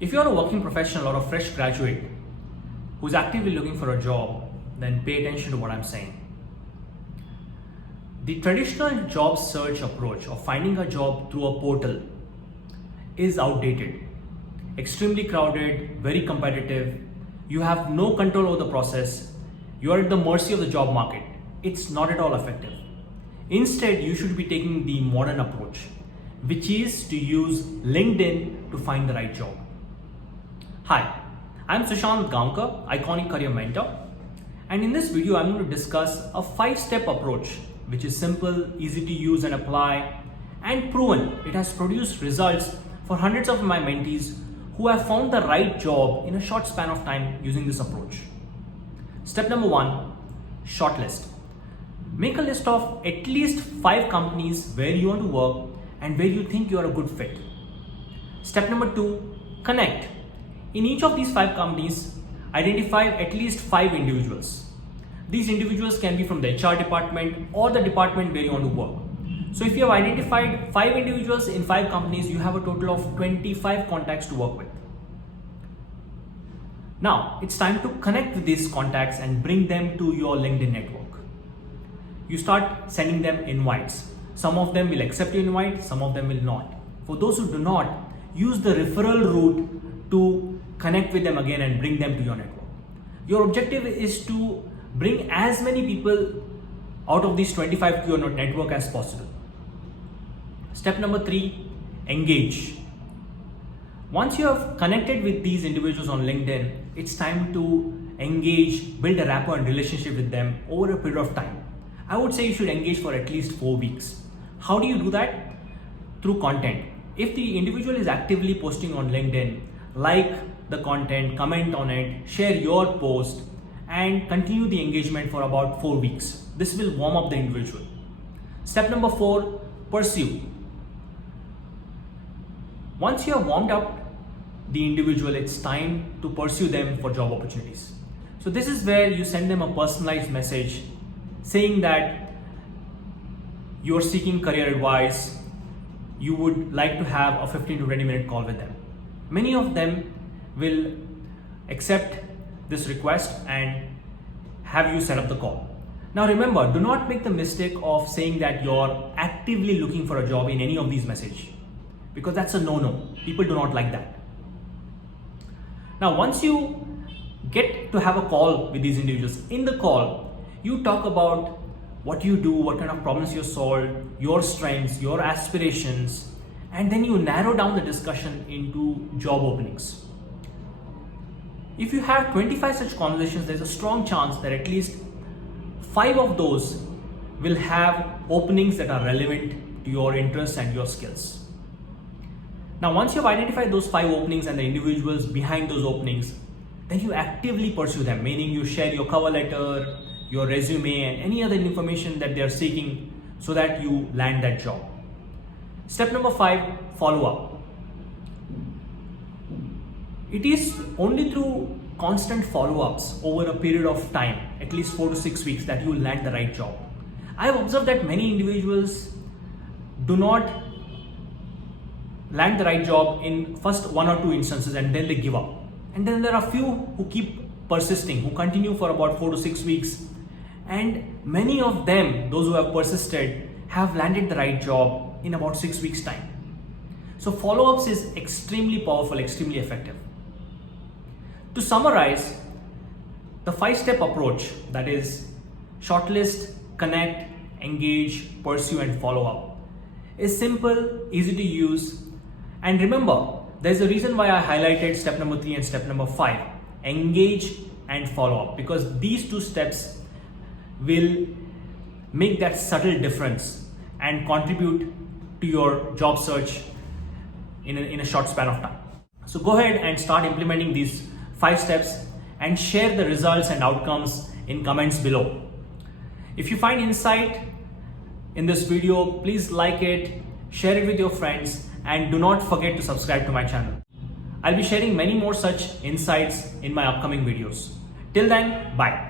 If you're a working professional or a fresh graduate who's actively looking for a job, then pay attention to what I'm saying. The traditional job search approach of finding a job through a portal is outdated, extremely crowded, very competitive. You have no control over the process. You are at the mercy of the job market. It's not at all effective. Instead, you should be taking the modern approach, which is to use LinkedIn to find the right job. Hi, I'm Sushant Gaonkar, Iconic Career Mentor, and in this video I'm going to discuss a 5-step approach which is simple, easy to use and apply, and proven. It has produced results for hundreds of my mentees who have found the right job in a short span of time using this approach. Step number 1, shortlist. Make a list of at least 5 companies where you want to work and where you think you are a good fit. Step number 2, connect. In each of these 5 companies, identify at least 5 individuals. These individuals can be from the HR department or the department where you want to work. So if you have identified 5 individuals in 5 companies, you have a total of 25 contacts to work with. Now, it's time to connect with these contacts and bring them to your LinkedIn network. You start sending them invites. Some of them will accept your invite, some of them will not. For those who do not, use the referral route to connect with them again and bring them to your network. Your objective is to bring as many people out of these 25 to your network as possible. Step number 3, engage. Once you have connected with these individuals on LinkedIn, it's time to engage, build a rapport and relationship with them over a period of time. I would say you should engage for at least 4 weeks. How do you do that? Through content. If the individual is actively posting on LinkedIn, like the content, comment on it, share your post, and continue the engagement for about 4 weeks. This will warm up the individual. Step number 4, pursue. Once you have warmed up the individual, it's time to pursue them for job opportunities. So this is where you send them a personalized message saying that you are seeking career advice, you would like to have a 15 to 20 minute call with them. Many of them will accept this request and have you set up the call. Now remember, do not make the mistake of saying that you're actively looking for a job in any of these messages, because that's a no-no. People do not like that. Now once you get to have a call with these individuals, in the call you talk about what you do, what kind of problems you solve, your strengths, your aspirations, and then you narrow down the discussion into job openings. If you have 25 such conversations, there's a strong chance that at least 5 of those will have openings that are relevant to your interests and your skills. Now, once you've identified those 5 openings and the individuals behind those openings, then you actively pursue them, meaning you share your cover letter, your resume, and any other information that they are seeking so that you land that job. Step number 5, follow up. It is only through constant follow-ups over a period of time, at least 4 to 6 weeks, that you will land the right job. I have observed that many individuals do not land the right job in first 1 or 2 instances and then they give up. And then there are few who keep persisting, who continue for about 4 to 6 weeks. And many of them, those who have persisted, have landed the right job in about 6 weeks' time. So follow-ups is extremely powerful, extremely effective. To summarize, the 5-step approach, that is shortlist, connect, engage, pursue, and follow up, is simple, easy to use. And remember, there's a reason why I highlighted step number 3 and step number 5, engage and follow up, because these 2 steps will make that subtle difference and contribute to your job search in a short span of time. So go ahead and start implementing these 5 steps and share the results and outcomes in comments below. If you find insight in this video, please like it, share it with your friends, and do not forget to subscribe to my channel. I'll be sharing many more such insights in my upcoming videos. Till then, bye.